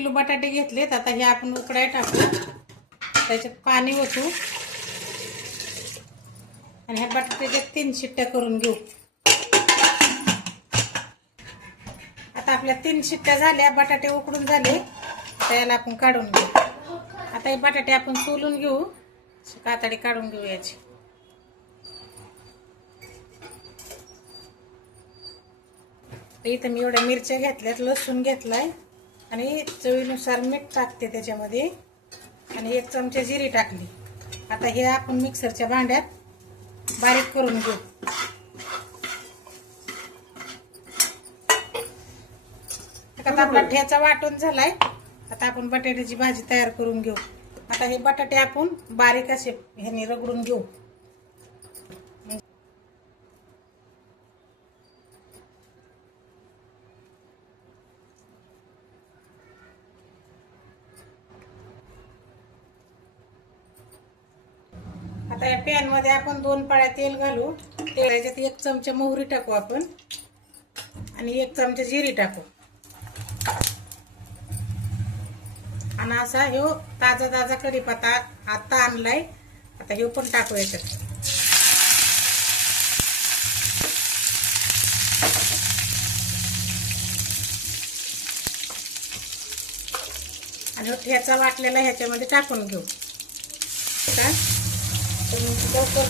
Kilo बटाटे घेतलेत। आता हे आपण उकडाय टाकू, त्याच्यात पाणी ओतू आणि ह्या बटाट्याच्या 3 शिट्ट्या करून घेऊ। आता आपल्या 3 शिट्ट्या झाल्या, बटाटे उकडून झाले। आता याला आपण काढून घेऊ। आता हे बटाटे आपण सोलून घेऊ, कातडी काढून घेऊ याची। इथं मी एवढ्या मिरच्या घेतल्यात, लसूण घेतलाय आणि चवीनुसार मीठ टाकते त्याच्यामध्ये आणि 1 चमचा जिरी टाकली। आता हे आपण मिक्सरच्या भांड्यात बारीक करून घेऊ। आता आपला ठेचा वाटून झालाय। आता आपण बटाट्याची भाजी तयार करून घेऊ। आता हे बटाटे आपण बारीक असे ह्याने रगडून घेऊ। आता या पॅन मध्ये आपण 2 पळ्या तेल घालू। तेलाच्यात 1 चमचा मोहरी टाकू आपण आणि 1 चमचा जिरी टाकू आणि असा ह्यो ताजा कढीपत्ता आता आणलाय। आता ह्यो पण टाकू याच्यात। आणि ठेचा वाटलेला ह्याच्यामध्ये टाकून घेऊ। लवकर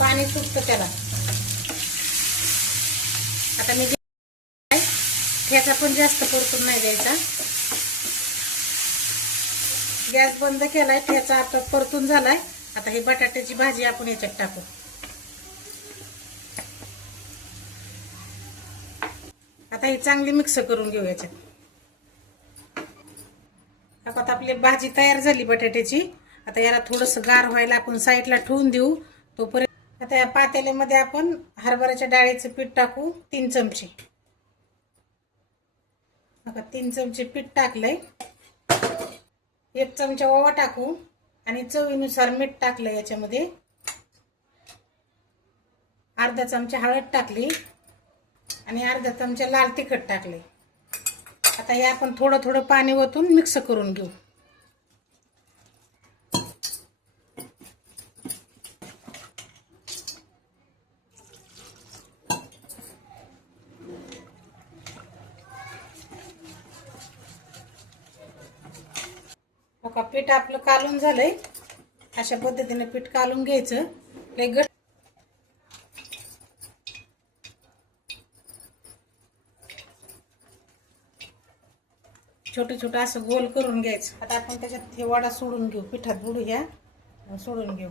पाणी सुटतं त्याला। आता मी ठेचा पण जास्त परतून नाही द्यायचा। गॅस बंद केलाय, ठेचा आता परतून झालाय। आता ही बटाट्याची भाजी आपण याच्यात टाकू। आता ही चांगली मिक्स करून घेऊ याच्यात। आता आपली भाजी तयार झाली बटाट्याची। आता याला थोडंसं गार व्हायला आपण साईडला ठेवून देऊ तोपर्यंत। आता या पातेल्यामध्ये आपण हरभऱ्याच्या डाळीचं पीठ टाकू 3 चमचे। आता 3 चमचे पीठ टाकलंय। 1 चमचा ओवा टाकू आणि चवीनुसार मीठ टाकलं याच्यामध्ये। अर्धा चमचा हळद टाकली आणि अर्धा चमचा लाल तिखट टाकले। आता हे आपण थोडं पाणी ओतून मिक्स करून घेऊ। बघा पीठ आपलं कालून झालंय। अशा पद्धतीने पीठ कालून घ्यायचं। लय घट्ट छोटं असं गोल करून घ्यायचं। आता आपण त्याच्यात हे वडा सोडून घेऊ, पिठात बुडू ह्या सोडून घेऊ।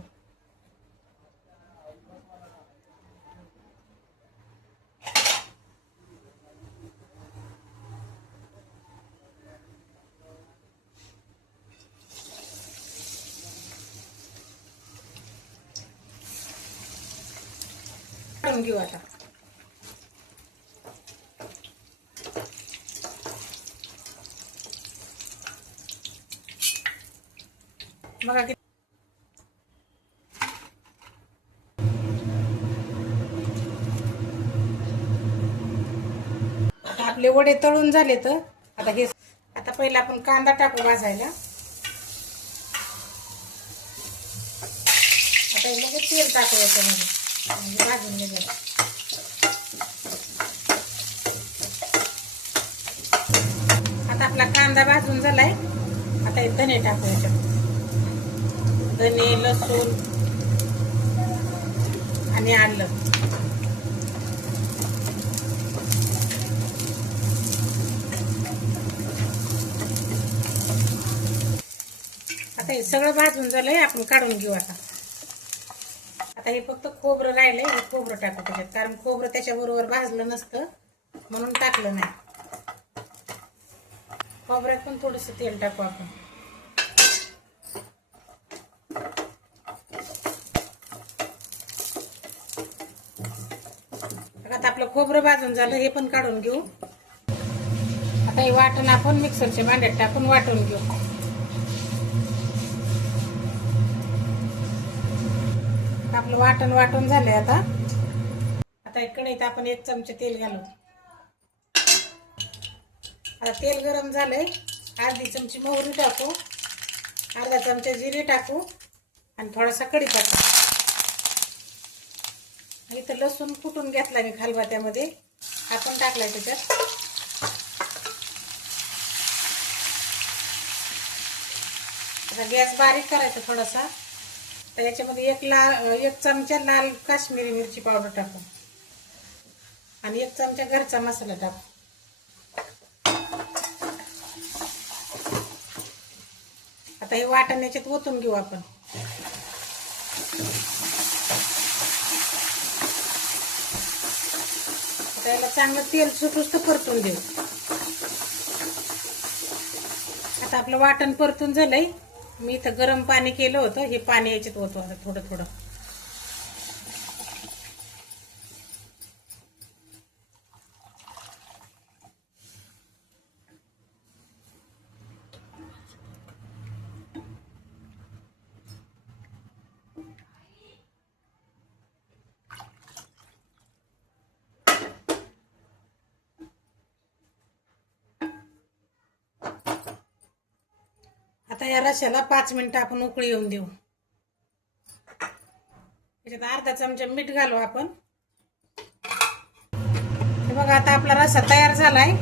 काढून घेऊ आता। बघा की आपले वडे तळून झाले। तर आता पहिला आपण कांदा टाकू भाजायला। आता लगेच तेल टाकू याच्यामध्ये म्हणजे भाजून निघेल। आता आपला कांदा भाजून झालाय। आता हे धने टाकू याच्यात। धने, लसूण आणि आलं। आता हे सगळं भाजून झालंय, आपण काढून घेऊ। आता हे फक्त खोबरं राहिलंय, हे खोबरं टाकू त्याच्यात, कारण खोबरं त्याच्याबरोबर भाजलं नसतं म्हणून टाकलं नाही। खोबऱ्यात पण थोडंसं तेल टाकू आपण। आता आपलं खोबरं भाजून झालं, हे पण काढून घेऊ। आता हे वाटण आपण मिक्सरच्या भांड्यात टाकून वाटून घेऊ। आपलं वाटण वाटून झालंय। आता कढईत आपण 1 चमचा तेल घालू। आता तेल गरम झालंय, अर्धी चमची मोहरी टाकू, अर्धा चमचा जिरे टाकू आणि थोडासा कढीपत्ता. इथं लसूण कुटून घेतला मी खलबत्त्यामध्ये, आपण टाकलाय त्याच्यात. आता गॅस बारीक करायचा थोडासा. तर याच्यामध्ये एक चमचा लाल काश्मीरी मिरची पावडर टाकू आणि 1 चमचा घरचा मसाला टाकू. आता हे वाटण याच्यात ओतून घेऊ आपण. आता याला चांगलं तेल सुटूस तर परतून देऊ. आता आपलं वाटण परतून झालंय. मी इथं गरम पाणी केलं होतं, हे पाणी याच्यात ओतू आता थोडं थोडं. आता या रश्याला 5 मिनिटं आपण उकळी येऊन देऊ. त्याच्यात अर्धा चमचा मीठ घालू आपण. हे बघा आता आपला रस्सा तयार झालाय.